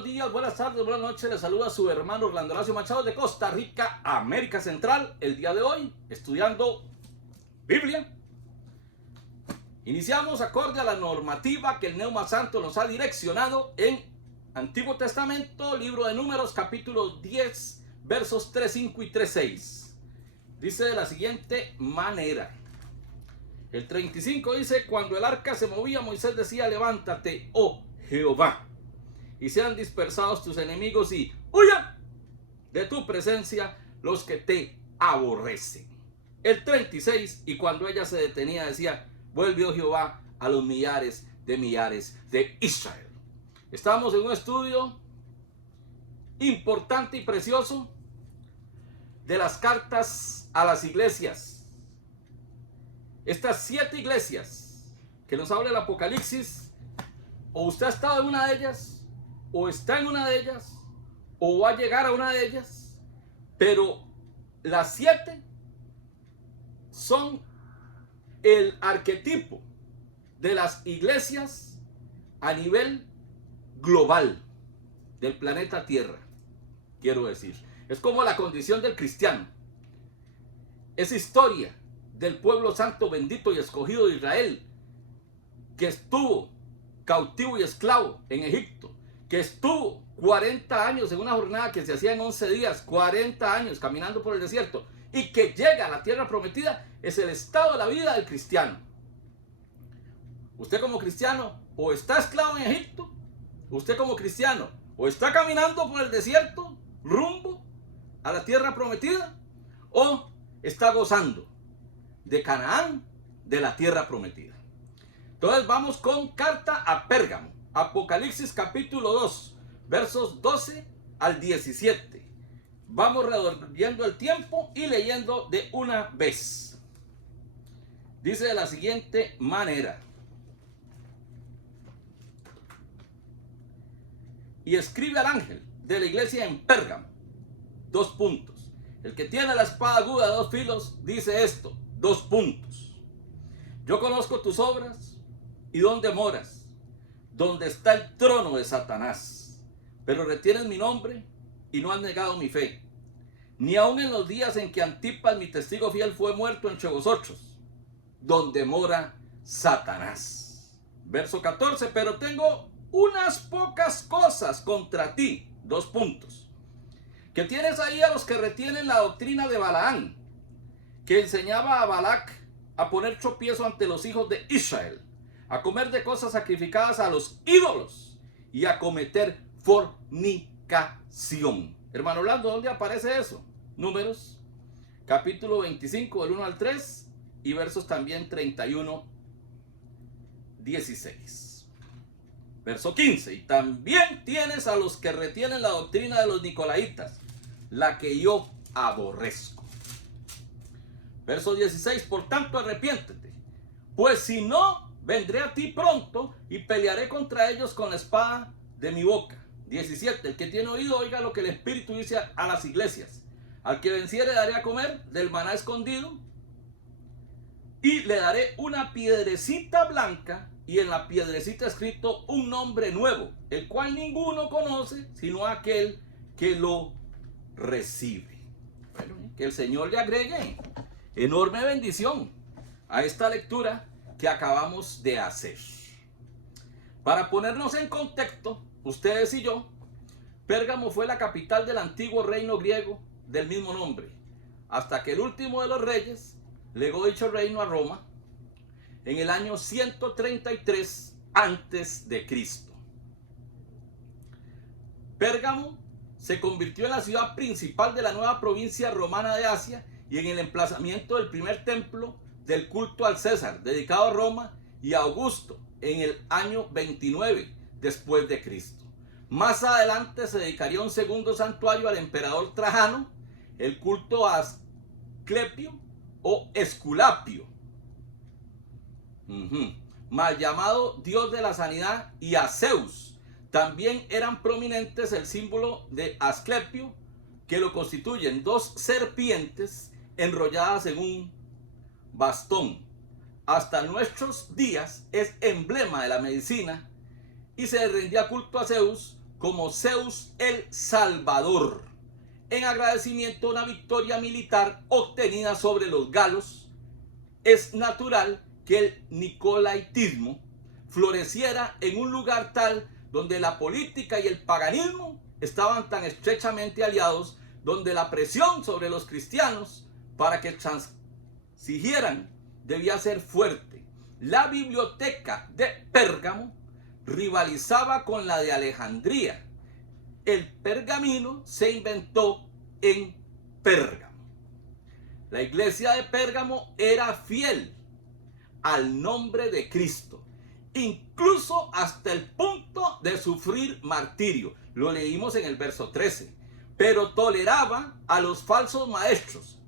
buenos días, buenas tardes, buenas noches. Les saluda su hermano Orlando Horacio Machado de Costa Rica, América Central. El día de hoy, estudiando Biblia. Iniciamos acorde a la normativa que el Neuma Santo nos ha direccionado en Antiguo Testamento, libro de Números, capítulo 10, versos 3.5 y 3.6. Dice de la siguiente manera. El 35 dice: cuando el arca se movía, Moisés decía: levántate, oh Jehová, y sean dispersados tus enemigos y huyan de tu presencia los que te aborrecen. El 36, y cuando ella se detenía decía: vuelve, oh Jehová, a los millares de Israel. Estamos en un estudio importante y precioso de las cartas a las iglesias. Estas 7 iglesias que nos habla el Apocalipsis, o usted ha estado en una de ellas, o está en una de ellas, o va a llegar a una de ellas, pero las 7 son el arquetipo de las iglesias a nivel global del planeta Tierra, quiero decir. Es como la condición del cristiano. Es historia del pueblo santo, bendito y escogido de Israel, que estuvo cautivo y esclavo en Egipto, que estuvo 40 años en una jornada que se hacía en 11 días, 40 años caminando por el desierto, y que llega a la tierra prometida. Es el estado de la vida del cristiano. Usted como cristiano o está esclavo en Egipto, usted como cristiano o está caminando por el desierto rumbo a la tierra prometida, o está gozando de Canaán, de la tierra prometida. Entonces vamos con carta a Pérgamo, Apocalipsis capítulo 2, versos 12 al 17. Vamos reduciendo el tiempo y leyendo de una vez. Dice de la siguiente manera: y escribe al ángel de la iglesia en Pérgamo, 2 puntos. El que tiene la espada aguda de 2 filos dice esto, 2 puntos. Yo conozco tus obras y dónde moras, donde está el trono de Satanás, pero retienes mi nombre y no has negado mi fe, ni aun en los días en que Antipas, mi testigo fiel, fue muerto entre vosotros, donde mora Satanás. Verso 14, pero tengo unas pocas cosas contra ti, 2 puntos, que tienes ahí a los que retienen la doctrina de Balaán, que enseñaba a Balac a poner tropiezo ante los hijos de Israel, a comer de cosas sacrificadas a los ídolos y a cometer fornicación. Hermano Orlando, ¿dónde aparece eso? Números, capítulo 25, del 1 al 3, y versos también 31, 16. Verso 15, y también tienes a los que retienen la doctrina de los nicolaitas, la que yo aborrezco. Verso 16, por tanto arrepiéntete, pues si no, vendré a ti pronto y pelearé contra ellos con la espada de mi boca. 17, el que tiene oído oiga lo que el Espíritu dice a las iglesias. Al que venciere daré a comer del maná escondido, y le daré una piedrecita blanca, y en la piedrecita escrito un nombre nuevo, el cual ninguno conoce sino aquel que lo recibe. Bueno, que el Señor le agregue enorme bendición a esta lectura que acabamos de hacer. Para ponernos en contexto, ustedes y yo, Pérgamo fue la capital del antiguo reino griego del mismo nombre, hasta que el último de los reyes legó dicho reino a Roma en el año 133 antes de Cristo. Pérgamo se convirtió en la ciudad principal de la nueva provincia romana de Asia y en el emplazamiento del primer templo del culto al César, dedicado a Roma y a Augusto, en el año 29 después de Cristo. Más adelante se dedicaría un segundo santuario al emperador Trajano, el culto a Asclepio o Esculapio, mal llamado dios de la sanidad, y a Zeus. También eran prominentes el símbolo de Asclepio, que lo constituyen 2 serpientes enrolladas en un bastón. Hasta nuestros días es emblema de la medicina y se rendía culto a Zeus como Zeus el Salvador, en agradecimiento a una victoria militar obtenida sobre los galos. Es natural que el nicolaitismo floreciera en un lugar tal donde la política y el paganismo estaban tan estrechamente aliados, donde la presión sobre los cristianos para que transigieran debía ser fuerte. La biblioteca de Pérgamo rivalizaba con la de Alejandría. El pergamino se inventó en Pérgamo. La iglesia de Pérgamo era fiel al nombre de Cristo, incluso hasta el punto de sufrir martirio. Lo leímos en el verso 13. Pero toleraba a los falsos maestros,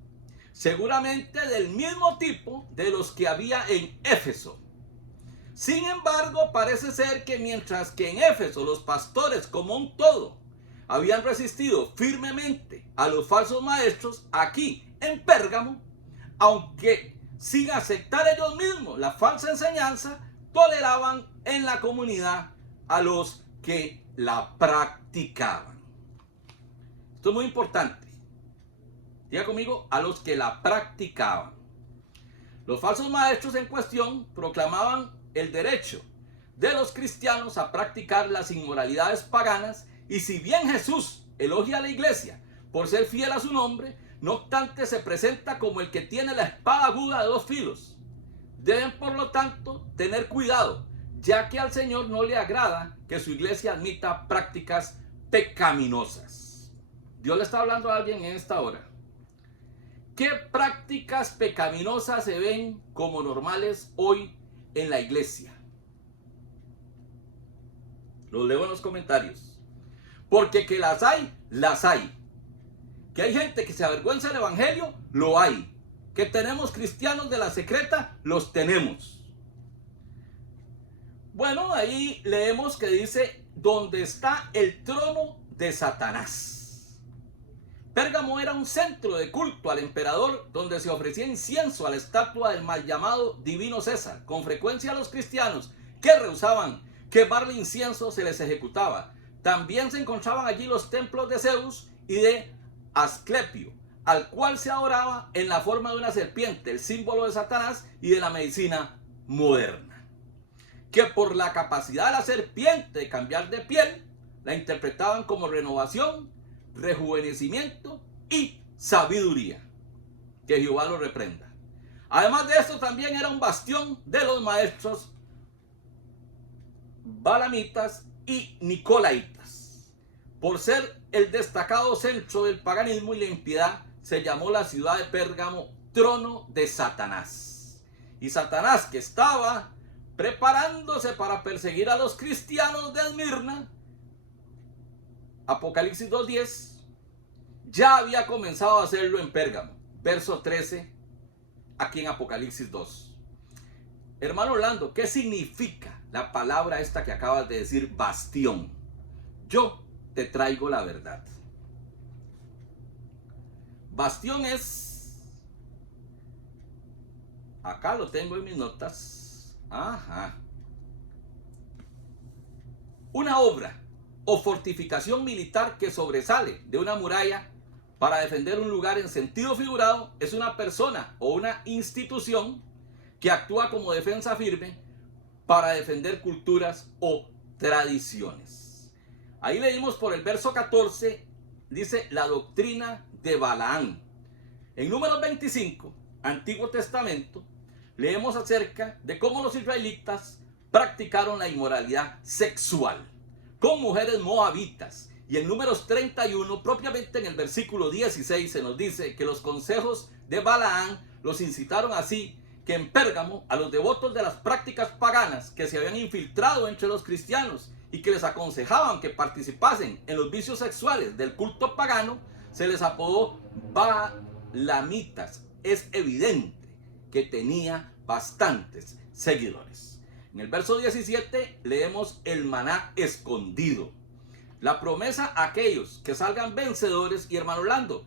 seguramente del mismo tipo de los que había en Éfeso. Sin embargo, parece ser que mientras que en Éfeso los pastores como un todo habían resistido firmemente a los falsos maestros, aquí en Pérgamo, aunque sin aceptar ellos mismos la falsa enseñanza, toleraban en la comunidad a los que la practicaban. Esto es muy importante. Diga conmigo, a los que la practicaban. Los falsos maestros en cuestión proclamaban el derecho de los cristianos a practicar las inmoralidades paganas, y si bien Jesús elogia a la iglesia por ser fiel a su nombre, no obstante se presenta como el que tiene la espada aguda de dos filos. Deben por lo tanto tener cuidado, ya que al Señor no le agrada que su iglesia admita prácticas pecaminosas. Dios le está hablando a alguien en esta hora. ¿Qué prácticas pecaminosas se ven como normales hoy en la iglesia? Los leo en los comentarios. Porque que las hay, las hay. Que hay gente que se avergüenza del evangelio, lo hay. Que tenemos cristianos de la secreta, los tenemos. Bueno, ahí leemos que dice, donde está el trono de Satanás. Pérgamo era un centro de culto al emperador, donde se ofrecía incienso a la estatua del mal llamado divino César. Con frecuencia a los cristianos que rehusaban quemarle incienso se les ejecutaba. También se encontraban allí los templos de Zeus y de Asclepio, al cual se adoraba en la forma de una serpiente, el símbolo de Satanás y de la medicina moderna, que por la capacidad de la serpiente de cambiar de piel, la interpretaban como renovación, rejuvenecimiento y sabiduría. Que Jehová lo reprenda. Además de esto, también era un bastión de los maestros balamitas y nicolaitas. Por ser el destacado centro del paganismo y la impiedad, se llamó la ciudad de Pérgamo trono de Satanás. Y Satanás, que estaba preparándose para perseguir a los cristianos de Esmirna, Apocalipsis 2:10, ya había comenzado a hacerlo en Pérgamo. Verso 13, aquí en Apocalipsis 2. Hermano Orlando, ¿qué significa la palabra esta que acabas de decir, bastión? Yo te traigo la verdad. Bastión es, acá lo tengo en mis notas, una obra o fortificación militar que sobresale de una muralla para defender un lugar. En sentido figurado, es una persona o una institución que actúa como defensa firme para defender culturas o tradiciones. Ahí leímos por el verso 14, dice la doctrina de Balaán. En Números 25, Antiguo Testamento, leemos acerca de cómo los israelitas practicaron la inmoralidad sexual con mujeres moabitas. Y en Números 31, propiamente en el versículo 16, se nos dice que los consejos de Balaán los incitaron así, que en Pérgamo a los devotos de las prácticas paganas que se habían infiltrado entre los cristianos y que les aconsejaban que participasen en los vicios sexuales del culto pagano, se les apodó balamitas. Es evidente que tenía bastantes seguidores. En el verso 17 leemos el maná escondido. La promesa a aquellos que salgan vencedores. Y hermano Orlando,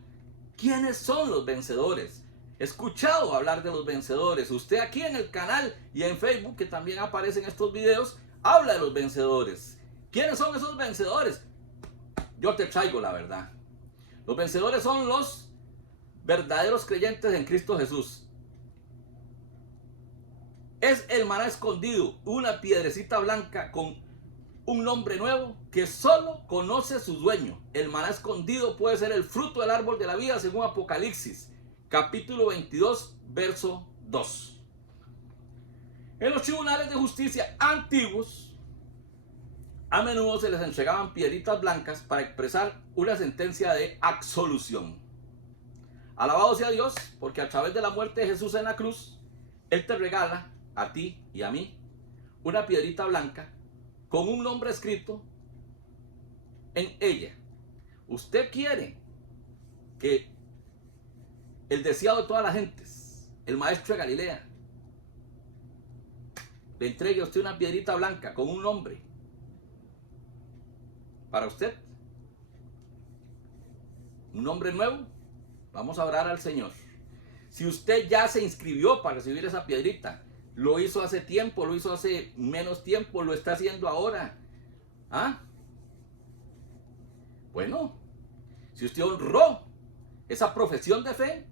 ¿quiénes son los vencedores? He escuchado hablar de los vencedores. Usted aquí en el canal y en Facebook, que también aparecen estos videos, habla de los vencedores. ¿Quiénes son esos vencedores? yo te traigo la verdad. Los vencedores son los verdaderos creyentes en Cristo Jesús. Es el maná escondido, una piedrecita blanca con un nombre nuevo que solo conoce su dueño. El maná escondido puede ser el fruto del árbol de la vida según Apocalipsis, capítulo 22, verso 2. En los tribunales de justicia antiguos, a menudo se les entregaban piedritas blancas para expresar una sentencia de absolución. Alabado sea Dios, porque a través de la muerte de Jesús en la cruz, Él te regala a ti y a mí una piedrita blanca con un nombre escrito en ella. Usted quiere que el deseado de todas las gentes, el maestro de Galilea, le entregue a usted una piedrita blanca con un nombre para usted, un nombre nuevo. Vamos a orar al Señor. Si usted ya se inscribió para recibir esa piedrita, lo hizo hace tiempo, lo hizo hace menos tiempo, lo está haciendo ahora. Bueno, si usted honró esa profesión de fe,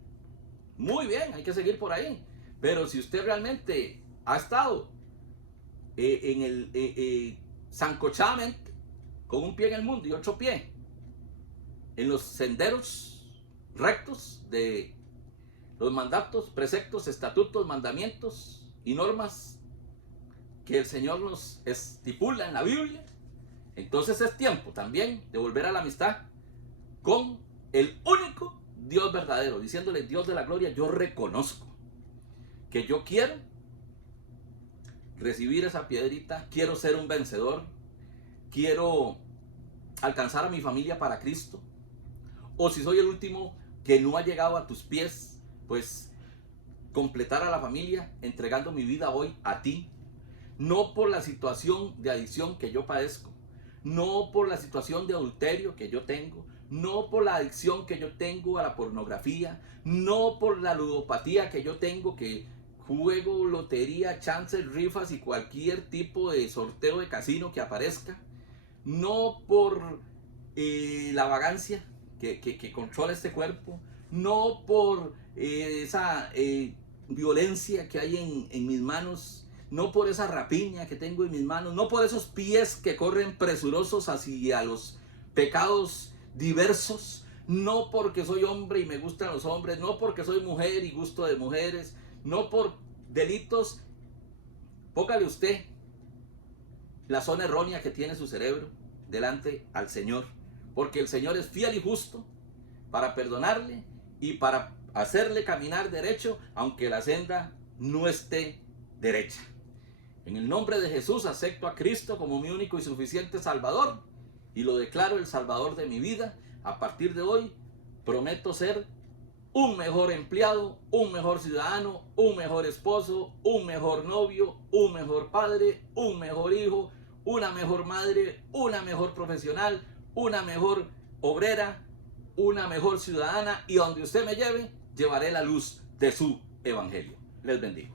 muy bien, hay que seguir por ahí. Pero si usted realmente ha estado sancochadamente, con un pie en el mundo y otro pie en los senderos rectos de los mandatos, preceptos, estatutos, mandamientos y normas que el Señor nos estipula en la Biblia, entonces es tiempo también de volver a la amistad con el único Dios verdadero, diciéndole: Dios de la gloria, yo reconozco que yo quiero recibir esa piedrita, quiero ser un vencedor, quiero alcanzar a mi familia para Cristo. O si soy el último que no ha llegado a tus pies, pues completar a la familia entregando mi vida hoy a ti, no por la situación de adicción que yo padezco, no por la situación de adulterio que yo tengo, no por la adicción que yo tengo a la pornografía, no por la ludopatía que yo tengo, que juego lotería, chances, rifas y cualquier tipo de sorteo de casino que aparezca, no por la vagancia que controla este cuerpo, no por esa violencia que hay en mis manos, no por esa rapiña que tengo en mis manos, no por esos pies que corren presurosos hacia los pecados diversos, no porque soy hombre y me gustan los hombres, no porque soy mujer y gusto de mujeres, no por delitos. Póngale usted la zona errónea que tiene su cerebro delante al Señor, porque el Señor es fiel y justo para perdonarle y para hacerle caminar derecho, aunque la senda no esté derecha. En el nombre de Jesús acepto a Cristo como mi único y suficiente Salvador y lo declaro el Salvador de mi vida. A partir de hoy prometo ser un mejor empleado, un mejor ciudadano, un mejor esposo, un mejor novio, un mejor padre, un mejor hijo, una mejor madre, una mejor profesional, una mejor obrera, una mejor ciudadana, y donde usted me lleve, llevaré la luz de su evangelio. Les bendigo.